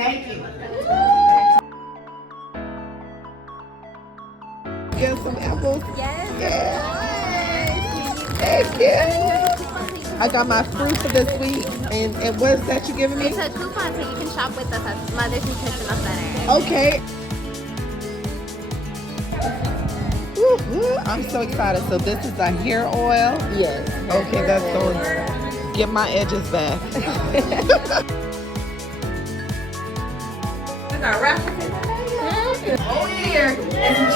Thank you. Get some apples. Yes. Thank you. I got my fruit for this week. And what's that you giving me? It's a coupon so you can shop with us at Mother's Nutritional Center. Okay. Woo-hoo. I'm so excited. So this is a hair oil? Yes. Okay, that's going to get my edges back. I got raffles in the Oh yeah, it's a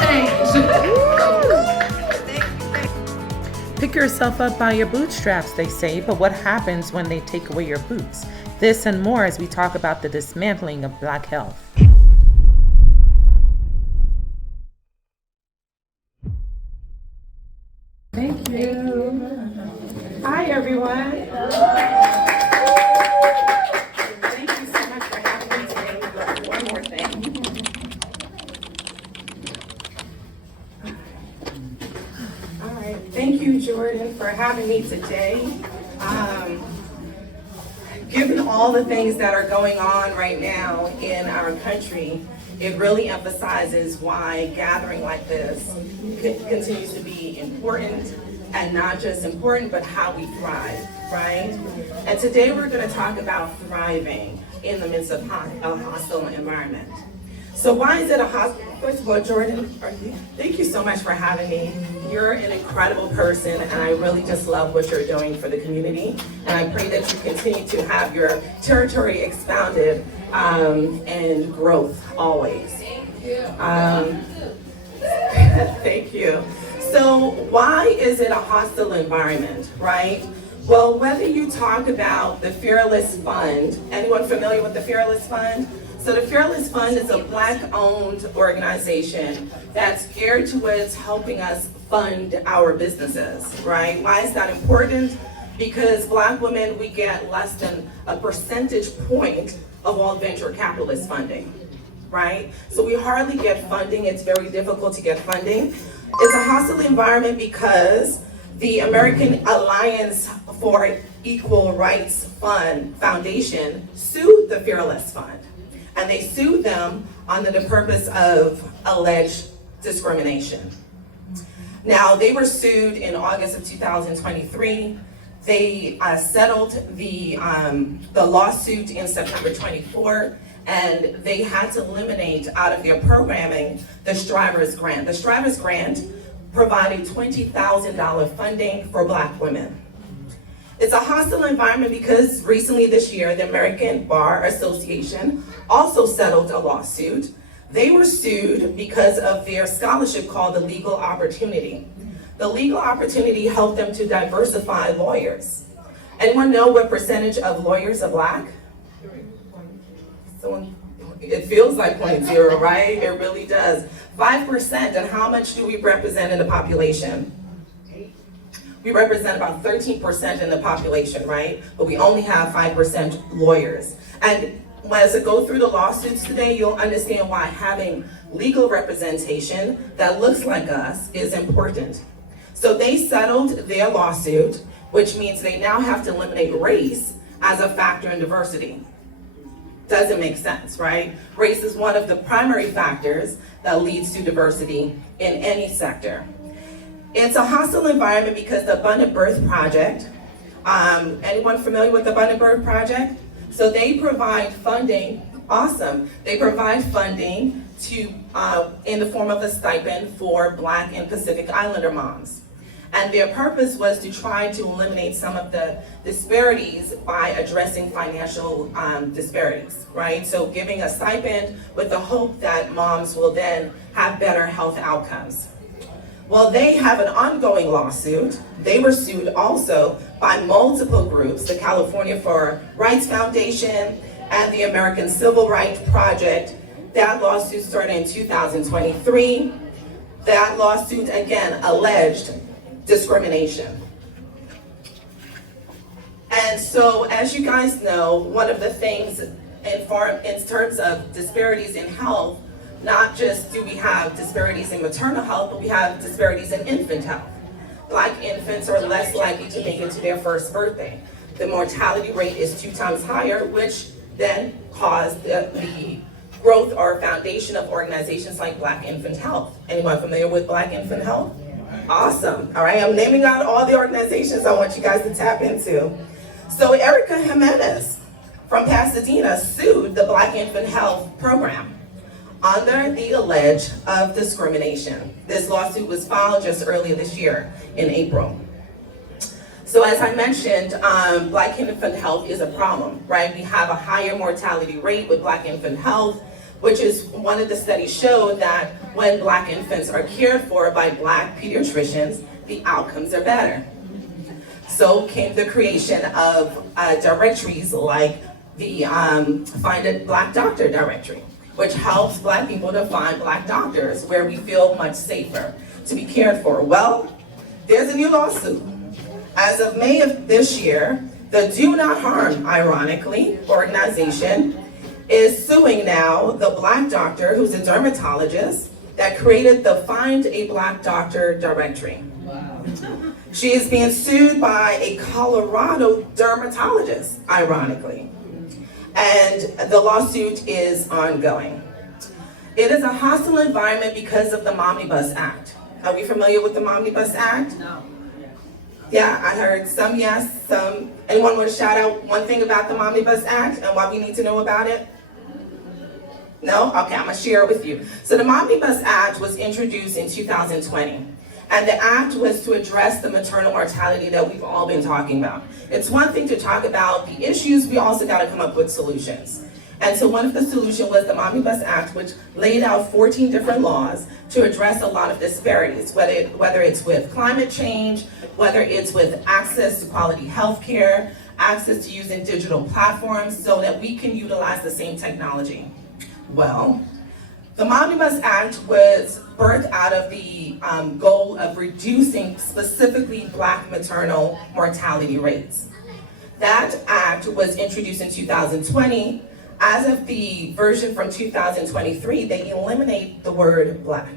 change. Pick yourself up by your bootstraps, they say, but what happens when they take away your boots? This and more as we talk about the dismantling of Black health. Thank you. Hi, everyone. Thank you so much for having me today. One more thing. All right. Thank you, Jordan, for having me today. Given all the things that are going on right now in our country, it really emphasizes why gathering like this continues to be important, and not just important, but how we thrive, right? And today we're going to talk about thriving in the midst of a hostile environment. So why is it a hostile? First of all, Jordan, thank you so much for having me. You're an incredible person, and I really just love what you're doing for the community. And I pray that you continue to have your territory expounded and growth always. Thank you. Thank you. So why is it a hostile environment, right? Well, whether you talk about the Fearless Fund, anyone familiar with the Fearless Fund? So the Fearless Fund is a Black-owned organization that's geared towards helping us fund our businesses, right? Why is that important? Because Black women, we get less than a percentage point of all venture capitalist funding, right? So we hardly get funding. It's very difficult to get funding. It's a hostile environment because the American Alliance for Equal Rights Foundation sued the Fearless Fund. And they sued them under the purpose of alleged discrimination. Now, they were sued in August of 2023. They settled the lawsuit in September 24, and they had to eliminate out of their programming the Strivers Grant. The Strivers Grant provided $20,000 funding for Black women. It's a hostile environment because recently this year, the American Bar Association also settled a lawsuit. They were sued because of their scholarship called the Legal Opportunity. The Legal Opportunity helped them to diversify lawyers. Anyone know what percentage of lawyers are Black? It feels like 0.0, right? It really does. 5%, and how much do we represent in the population? We represent about 13% in the population, right? But we only have 5% lawyers. And as I go through the lawsuits today, you'll understand why having legal representation that looks like us is important. So they settled their lawsuit, which means they now have to eliminate race as a factor in diversity. Doesn't make sense, right? Race is one of the primary factors that leads to diversity in any sector. It's a hostile environment because the Abundant Birth Project, anyone familiar with the Abundant Birth Project? So they provide funding, awesome. They provide funding to, in the form of a stipend for Black and Pacific Islander moms. And their purpose was to try to eliminate some of the disparities by addressing financial disparities, right? So giving a stipend with the hope that moms will then have better health outcomes. Well, they have an ongoing lawsuit. They were sued also by multiple groups, the California for Rights Foundation and the American Civil Rights Project. That lawsuit started in 2023. That lawsuit, again, alleged discrimination. And so, as you guys know, one of the things in terms of disparities in health, not just do we have disparities in maternal health, but we have disparities in infant health. Black infants are less likely to make it to their first birthday. The mortality rate is 2 times higher, which then caused the growth or foundation of organizations like Black Infant Health. Anyone familiar with Black Infant Health? Awesome. All right, I'm naming out all the organizations I want you guys to tap into. So Erica Jimenez from Pasadena sued the Black Infant Health Program under the allege of discrimination. This lawsuit was filed just earlier this year in April. So as I mentioned, Black infant health is a problem, right? We have a higher mortality rate with Black infant health, which is one of the studies showed that when Black infants are cared for by Black pediatricians, the outcomes are better. So came the creation of directories like the Find a Black Doctor directory, which helps Black people to find Black doctors where we feel much safer to be cared for. Well, there's a new lawsuit. As of May of this year, the Do Not Harm, ironically, organization is suing now the Black doctor who's a dermatologist that created the Find a Black Doctor directory. Wow. She is being sued by a Colorado dermatologist, ironically. And the lawsuit is ongoing. It is a hostile environment because of the Omnibus Act. Are we familiar with the Omnibus Act? No. Yeah, I heard some yes, some. Anyone want to shout out one thing about the Omnibus Act and why we need to know about it? No? Okay, I'm going to share it with you. So the Omnibus Act was introduced in 2020. And the act was to address the maternal mortality that we've all been talking about. It's one thing to talk about the issues, we also got to come up with solutions. And so one of the solutions was the Omnibus Act, which laid out 14 different laws to address a lot of disparities, whether it's with climate change, whether it's with access to quality health care, access to using digital platforms so that we can utilize the same technology. Well, the Omnibus Act was birthed out of the goal of reducing specifically Black maternal mortality rates. That act was introduced in 2020. As of the version from 2023, they eliminate the word Black.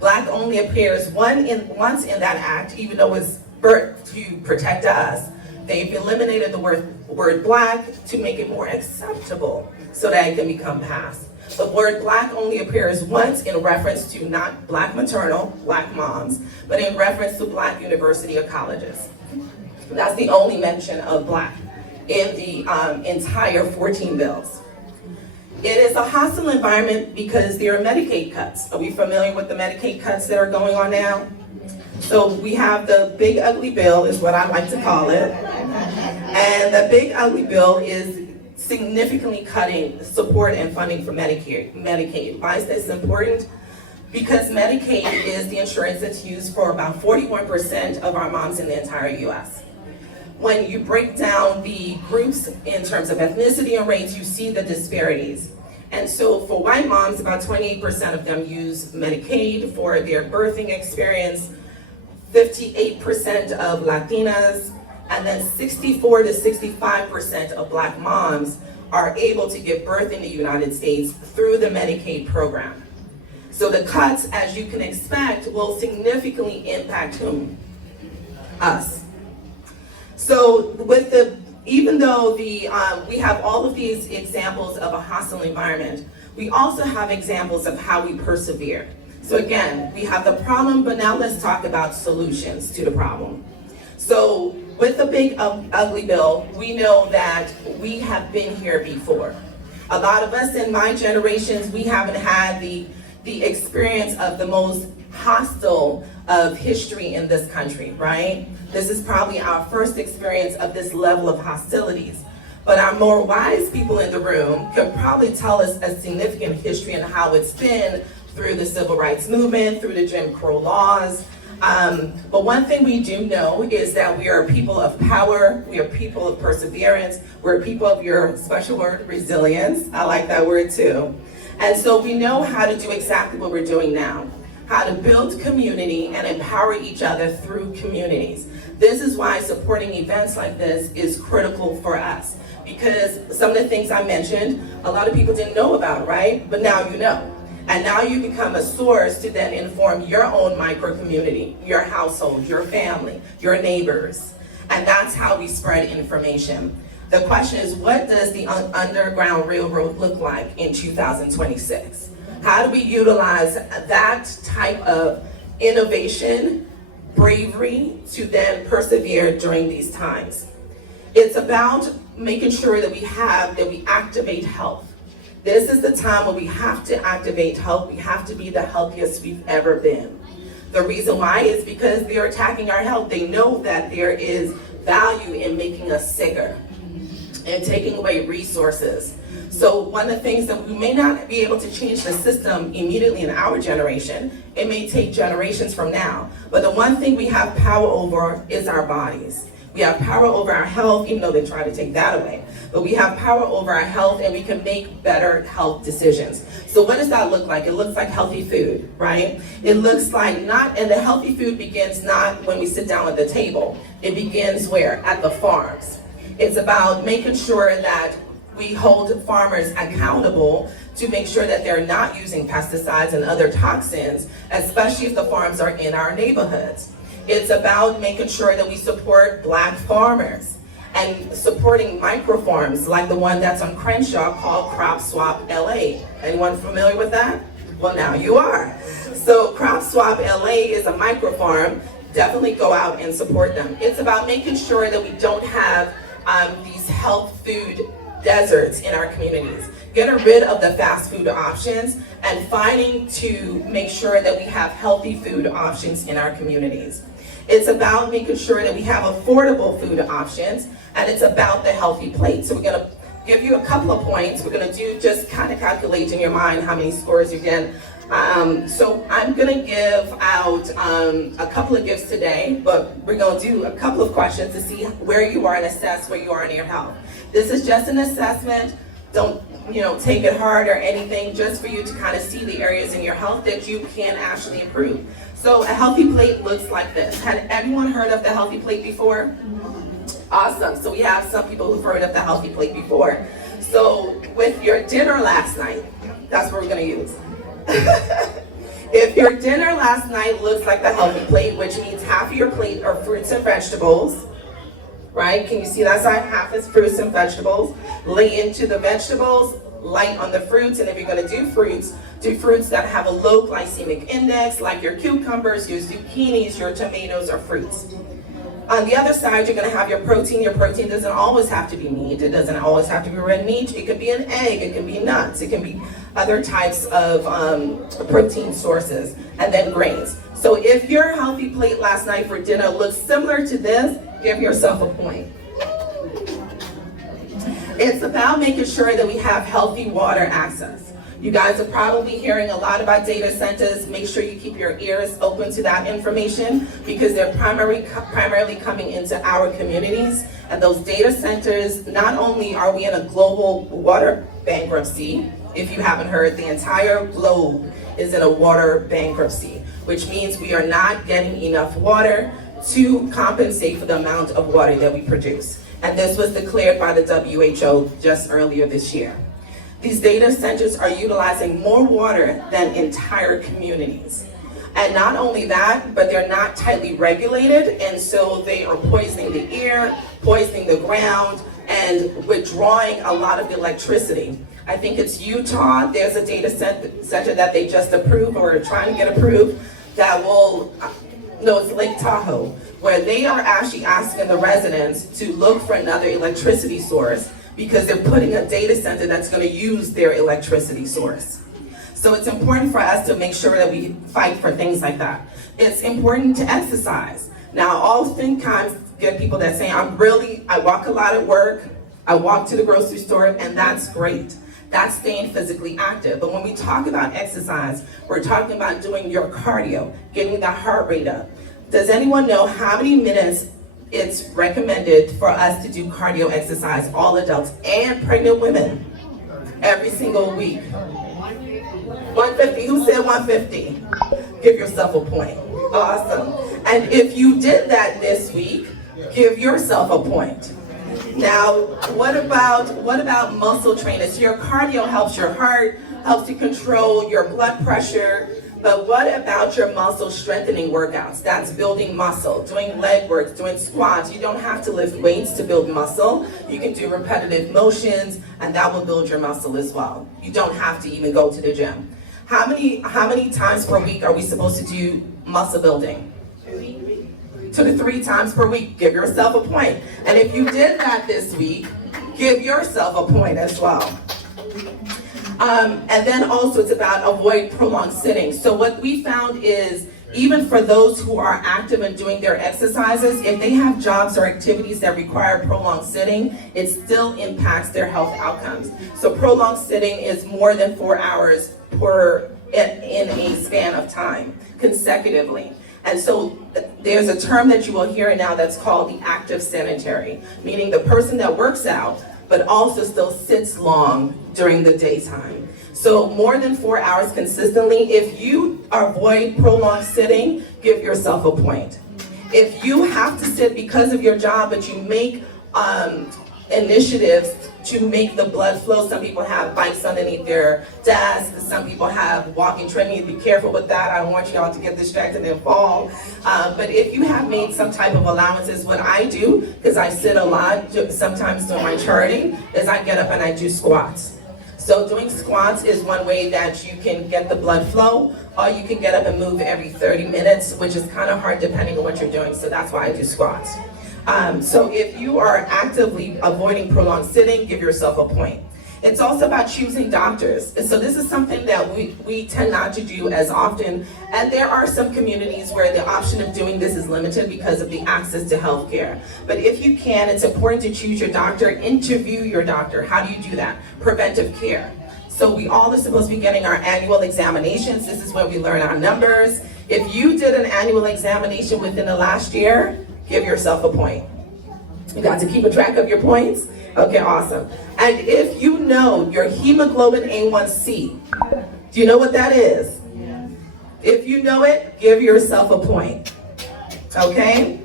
Black only appears once in that act, even though it's birthed to protect us. They've eliminated the word Black to make it more acceptable so that it can become passed. The word Black only appears once in reference to not Black maternal, Black moms, but in reference to Black university or colleges. That's the only mention of Black in the entire 14 bills. It is a hostile environment because there are Medicaid cuts. Are we familiar with the Medicaid cuts that are going on now? So we have the big ugly bill is what I like to call it. And the big ugly bill is significantly cutting support and funding for Medicaid. Why is this important? Because Medicaid is the insurance that's used for about 41% of our moms in the entire US. When you break down the groups in terms of ethnicity and race, you see the disparities. And so for white moms, about 28% of them use Medicaid for their birthing experience, 58% of Latinas, and then 64 to 65% of Black moms are able to give birth in the United States through the Medicaid program. So the cuts, as you can expect, will significantly impact whom? Us. So even though we have all of these examples of a hostile environment, we also have examples of how we persevere. So again, we have the problem, but now let's talk about solutions to the problem. So with the big ugly bill, we know that we have been here before. A lot of us in my generations, we haven't had the experience of the most hostile of history in this country, right? This is probably our first experience of this level of hostilities. But our more wise people in the room can probably tell us a significant history and how it's been through the civil rights movement, through the Jim Crow laws. But one thing we do know is that we are a people of power, we are people of perseverance, we're a people of your special word, resilience. I like that word too. And so we know how to do exactly what we're doing now, how to build community and empower each other through communities. This is why supporting events like this is critical for us, because some of the things I mentioned, a lot of people didn't know about, right? But now you know. And now you become a source to then inform your own micro community, your household, your family, your neighbors. And that's how we spread information. The question is, what does the Underground Railroad look like in 2026? How do we utilize that type of innovation, bravery, to then persevere during these times? It's about making sure that we activate health. This is the time when we have to activate health. We have to be the healthiest we've ever been. The reason why is because they're attacking our health. They know that there is value in making us sicker and taking away resources. So one of the things that we may not be able to change the system immediately in our generation, it may take generations from now. But the one thing we have power over is our bodies. We have power over our health, even though they try to take that away. But we have power over our health, and we can make better health decisions. So what does that look like? It looks like healthy food, right? It looks like and the healthy food begins not when we sit down at the table. It begins where? At the farms. It's about making sure that we hold farmers accountable to make sure that they're not using pesticides and other toxins, especially if the farms are in our neighborhoods. It's about making sure that we support Black farmers and supporting micro farms like the one that's on Crenshaw called Crop Swap LA. Anyone familiar with that? Well, now you are. So Crop Swap LA is a micro farm. Definitely go out and support them. It's about making sure that we don't have these health food deserts in our communities. Getting rid of the fast food options and fighting to make sure that we have healthy food options in our communities. It's about making sure that we have affordable food options, and it's about the healthy plate. So we're gonna give you a couple of points. We're gonna do just kind of calculate in your mind how many scores you get. So I'm gonna give out a couple of gifts today, but we're gonna do a couple of questions to see where you are and assess where you are in your health. This is just an assessment. Don't take it hard or anything, just for you to kind of see the areas in your health that you can actually improve. So a healthy plate looks like this. Had everyone heard of the healthy plate before? Awesome. So we have some people who've heard of the healthy plate before. So with your dinner last night, that's what we're gonna use. If your dinner last night looks like the healthy plate, which means half of your plate are fruits and vegetables, right? Can you see that side? Half is fruits and vegetables. Lay into the vegetables, light on the fruits, and if you're gonna do fruits that have a low glycemic index, like your cucumbers, your zucchinis, your tomatoes, or fruits. On the other side, you're gonna have your protein. Your protein doesn't always have to be meat. It doesn't always have to be red meat. It could be an egg, it can be nuts, it can be other types of protein sources, and then grains. So if your healthy plate last night for dinner looks similar to this, give yourself a point. It's about making sure that we have healthy water access. You guys are probably hearing a lot about data centers. Make sure you keep your ears open to that information, because they're primarily coming into our communities. And those data centers, not only are we in a global water bankruptcy, if you haven't heard, the entire globe is in a water bankruptcy, which means we are not getting enough water to compensate for the amount of water that we produce. And this was declared by the WHO just earlier this year. These data centers are utilizing more water than entire communities. And not only that, but they're not tightly regulated, and so they are poisoning the air, poisoning the ground, and withdrawing a lot of the electricity. I think it's Utah, there's a data center that they just approved or are trying to get approved that will, no, it's Lake Tahoe, where they are actually asking the residents to look for another electricity source because they're putting a data center that's going to use their electricity source. So it's important for us to make sure that we fight for things like that. It's important to exercise. Now, oftentimes get people that say, I walk a lot at work, I walk to the grocery store, and that's great. That's staying physically active. But when we talk about exercise, we're talking about doing your cardio, getting the heart rate up. Does anyone know how many minutes it's recommended for us to do cardio exercise, all adults and pregnant women, every single week? 150, who said 150? Give yourself a point. Awesome. And if you did that this week, give yourself a point. Now, what about muscle trainers? Your cardio helps your heart, helps you control your blood pressure, But what about your muscle strengthening workouts? That's building muscle, doing leg work, doing squats. You don't have to lift weights to build muscle. You can do repetitive motions, and that will build your muscle as well. You don't have to even go to the gym. How many times per week are we supposed to do muscle building? 2 to 3 times per week. Give yourself a point. And if you did that this week, give yourself a point as well. And then also it's about avoid prolonged sitting. So what we found is even for those who are active in doing their exercises, if they have jobs or activities that require prolonged sitting, it still impacts their health outcomes. So prolonged sitting is more than 4 hours in a span of time consecutively. And so there's a term that you will hear now that's called the active sedentary, meaning the person that works out but also still sits long during the daytime. So more than 4 hours consistently. If you avoid prolonged sitting, give yourself a point. If you have to sit because of your job, but you make initiatives to make the blood flow. Some people have bikes underneath their desks. Some people have walking treadmills. Be careful with that. I don't want y'all to get distracted and fall. But if you have made some type of allowances, what I do, because I sit a lot, sometimes doing my charting, is I get up and I do squats. So doing squats is one way that you can get the blood flow, or you can get up and move every 30 minutes, which is kind of hard depending on what you're doing. So that's why I do squats. So if you are actively avoiding prolonged sitting, give yourself a point. It's also about choosing doctors. And so this is something that we tend not to do as often. And there are some communities where the option of doing this is limited because of the access to health care. But if you can, it's important to choose your doctor, interview your doctor. How do you do that? Preventive care. So we all are supposed to be getting our annual examinations. This is where we learn our numbers. If you did an annual examination within the last year, give yourself a point. You got to keep a track of your points? Okay, awesome. And if you know your hemoglobin A1C, do you know what that is? If you know it, give yourself a point. Okay?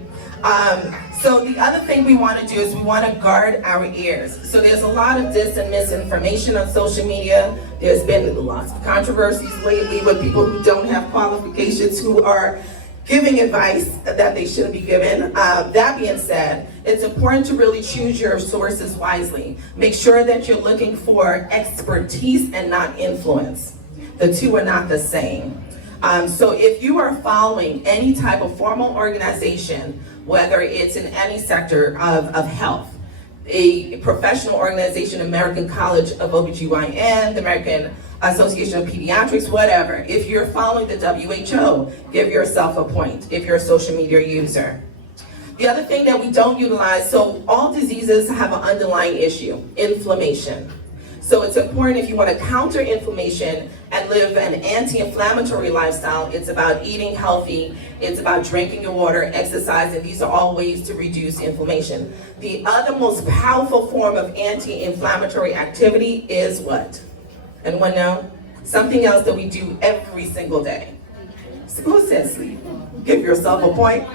So the other thing we want to do is we want to guard our ears. So there's a lot of dis and misinformation on social media. There's been lots of controversies lately with people who don't have qualifications who are giving advice that they shouldn't be given. That being said, it's important to really choose your sources wisely. Make sure that you're looking for expertise and not influence. The two are not the same. So if you are following any type of formal organization, whether it's in any sector of health, a professional organization, American College of OBGYN, the American Association of Pediatrics, whatever. If you're following the WHO, give yourself a point if you're a social media user. The other thing that we don't utilize, so all diseases have an underlying issue, inflammation. So it's important if you want to counter inflammation and live an anti-inflammatory lifestyle, it's about eating healthy, it's about drinking your water, exercising. These are all ways to reduce inflammation. The other most powerful form of anti-inflammatory activity is what? Anyone know? Something else that we do every single day. Who says sleep? Give yourself a point.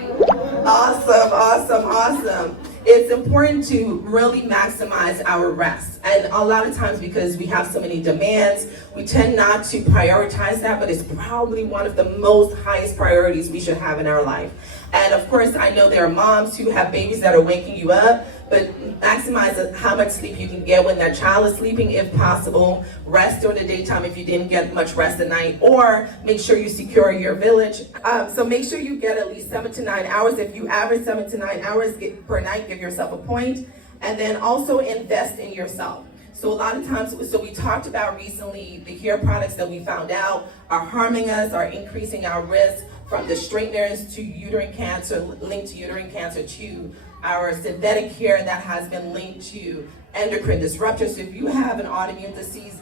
Awesome, awesome, awesome. It's important to really maximize our rest. And a lot of times because we have so many demands, we tend not to prioritize that, but it's probably one of the most highest priorities we should have in our life. And of course, I know there are moms who have babies that are waking you up, but maximize how much sleep you can get when that child is sleeping if possible. Rest during the daytime if you didn't get much rest at night, or make sure you secure your village. So make sure you get at least 7 to 9 hours. If you average 7 to 9 hours per night, give yourself a point. And then also invest in yourself. So a lot of times, so we talked about recently the hair products that we found out are harming us, are increasing our risk, from the straighteners to uterine cancer, linked to uterine cancer, to our synthetic hair that has been linked to endocrine disruptors. So if you have an autoimmune disease,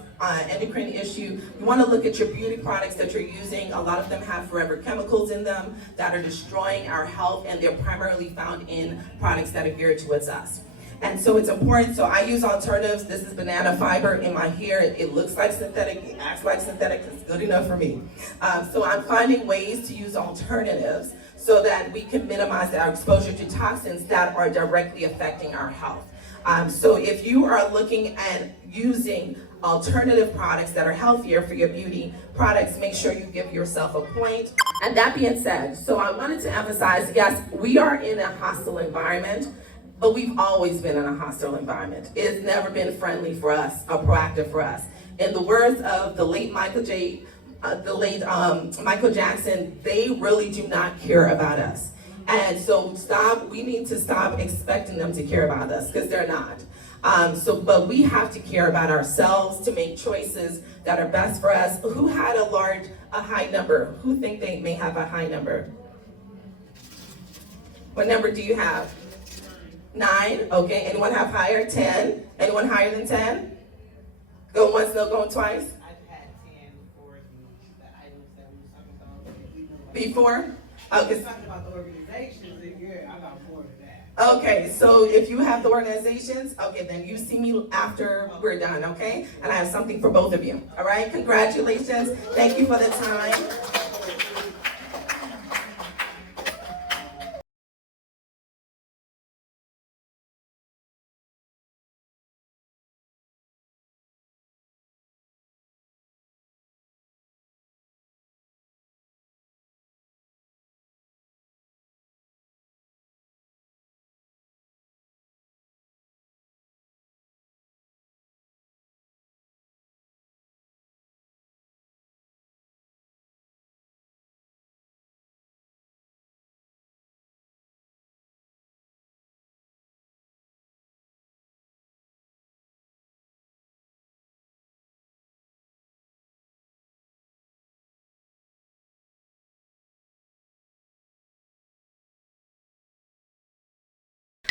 endocrine issue, you want to look at your beauty products that you're using. A lot of them have forever chemicals in them that are destroying our health, and they're primarily found in products that are geared towards us. And so it's important, so I use alternatives. This is banana fiber in my hair. It looks like synthetic, it acts like synthetic, it's good enough for me. So I'm finding ways to use alternatives so that we can minimize our exposure to toxins that are directly affecting our health. So if you are looking at using alternative products that are healthier for your beauty products, make sure you give yourself a point. And that being said, so I wanted to emphasize, yes, we are in a hostile environment, but we've always been in a hostile environment. It's never been friendly for us or proactive for us. In the words of the late Michael Jackson, they really do not care about us. And so we need to stop expecting them to care about us, because they're not. But we have to care about ourselves to make choices that are best for us. Who had a high number? Who think they may have a high number? What number do you have? 9, okay. Anyone have higher? 10? Anyone higher than 10? Going once, no going twice? I've had 10 before the items that we were talking about. Before? We Okay. were talking about the organizations, and yeah, I got 4 of that. Okay, so if you have the organizations, okay, then you see me after we're done, okay? And I have something for both of you, all right? Congratulations. Thank you for the time.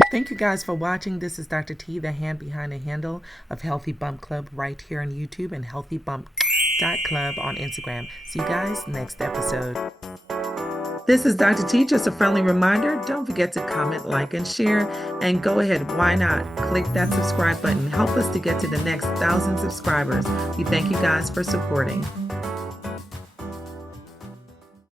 Thank you guys for watching. This is Dr. T, the hand behind the handle of Healthy Bump Club right here on YouTube and healthybump.club on Instagram. See you guys next episode. This is Dr. T, just a friendly reminder. Don't forget to comment, like, and share. And go ahead, why not? Click that subscribe button. Help us to get to the next 1,000 subscribers. We thank you guys for supporting.